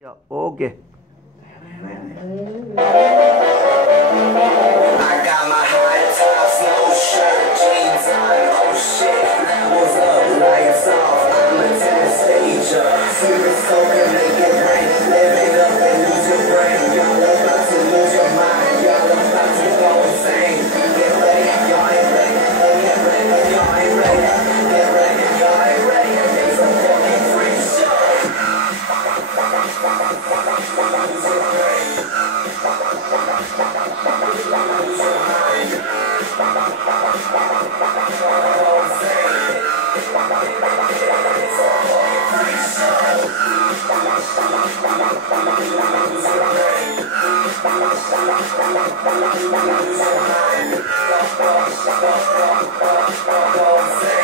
Yeah, okay. I got my high tops, no shirt, jeans on, oh shit, levels up, lights off, I'm a testager, super soaking, make it rain, live it up and lose your brain, y'all about to lose your mind, y'all about to go insane, get ready, y'all ain't ready, get ready, y'all ain't ready, get ready, y'all ain't ready, it's a fucking free show. Lose your brain. Go, go, go, go, go, go, go, go,